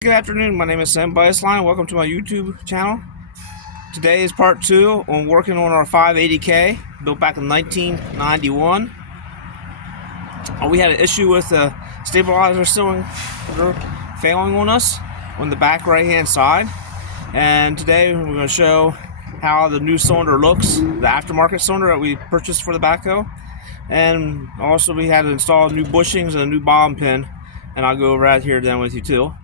Good afternoon, my name is stabilization. Welcome to my YouTube channel. Today is part 2 on working on our 580K, built back in 1991. We had an issue with the stabilizer cylinder failing on us on the back right hand side. And today we're going to show how the new cylinder looks, the aftermarket cylinder that we purchased for the backhoe. And also we had to install new bushings and a new bottom pin, and I'll go over that here then with you too.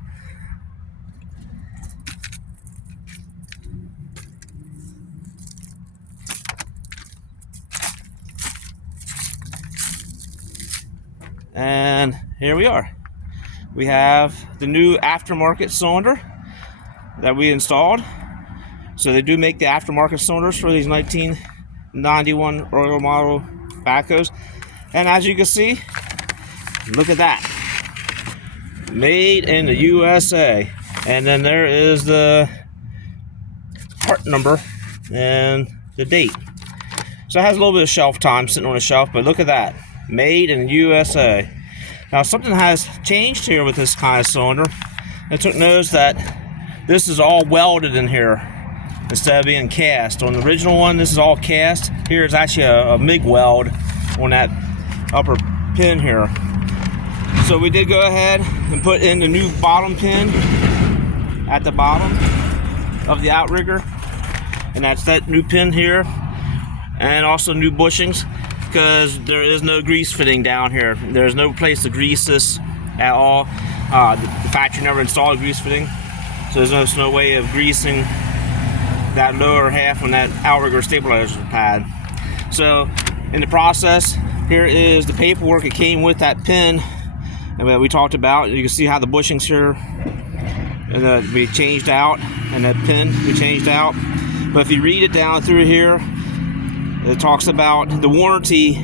And here we are. We have the new aftermarket cylinder that we installed. So they do make the aftermarket cylinders for these 1991 Royal model backhoes. And as you can see, look at that. Made in the USA. And then there is the part number and the date. So it has a little bit of shelf time sitting on a shelf, but look at that. Made in USA. Now something has changed here with this kind of cylinder. I took notice that this is all welded in here instead of being cast. On the original one, this is all cast. Here is actually a MIG weld on that upper pin here. So we did go ahead and put in the new bottom pin at the bottom of the outrigger, and that's that new pin here, and also new bushings, because there is no grease fitting down here. There's no place to grease this at all. The factory never installed a grease fitting, so there's no way of greasing that lower half on that outrigger stabilizer pad. So in the process, here is the paperwork. It came with that pin that we talked about. You can see how the bushings here we changed out, and that pin we changed out. But if you read it down through here, it talks about the warranty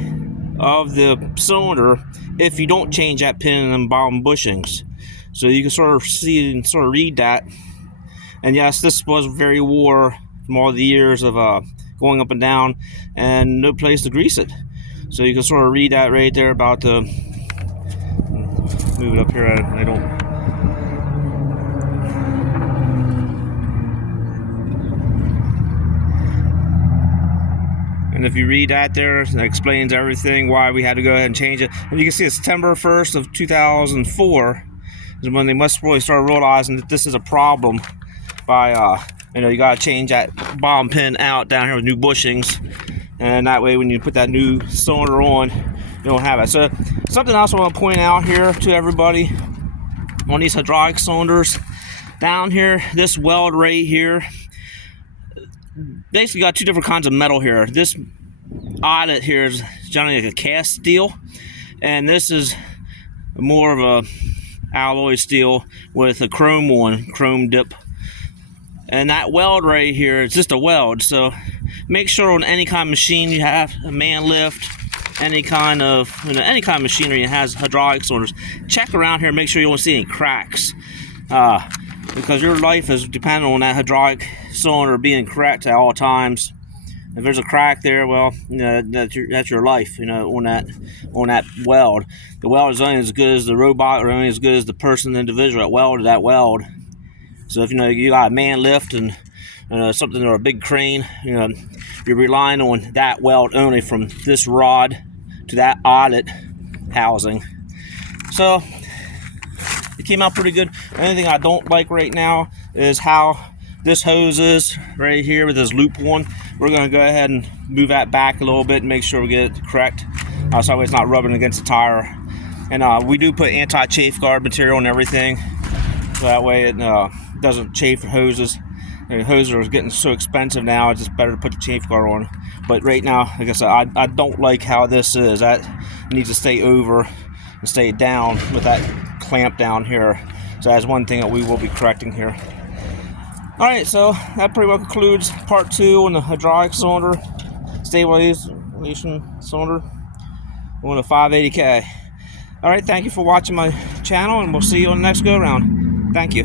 of the cylinder if you don't change that pin and bottom bushings. So you can sort of see and sort of read that. And yes, this was very wore from all the years of going up and down, and no place to grease it. So you can sort of read that right there about the. Move it up here. I don't. And if you read that there, it explains everything, why we had to go ahead and change it. And you can see it's September 1st of 2004 is when they must really start realizing that this is a problem by, you got to change that bottom pin out down here with new bushings. And that way when you put that new cylinder on, you don't have it. So something else I want to point out here to everybody on these hydraulic cylinders, down here, this weld right here, basically got two different kinds of metal here. This eyelet here is generally like a cast steel, and this is more of a alloy steel with a chrome dip. And that weld right here is just a weld. So make sure on any kind of machine you have, a man lift, any kind of machinery that has hydraulic cylinders, check around here, make sure you don't see any cracks. Because your life is dependent on that hydraulic cylinder being correct at all times. If there's a crack there, well, that's your life, on that weld. The weld is only as good as the robot, or only as good as the person, the individual that welded that weld. So if you got a man lift and something, or a big crane, you're relying on that weld only from this rod to that eyelet housing. So it came out pretty good. The only thing I don't like right now is how this hose is right here with this loop one. We're going to go ahead and move that back a little bit and make sure we get it correct, so it's not rubbing against the tire. And we do put anti-chafe guard material and everything, so that way it doesn't chafe hoses. And hoses are getting so expensive now, it's just better to put the chafe guard on. But right now, like I said, I don't like how this is. That needs to stay over and stay down with that clamp down here. So that's one thing that we will be correcting here. Alright, so that pretty well concludes part 2 on the hydraulic cylinder, stabilization cylinder on the 580K. Alright, thank you for watching my channel, and we'll see you on the next go around. Thank you.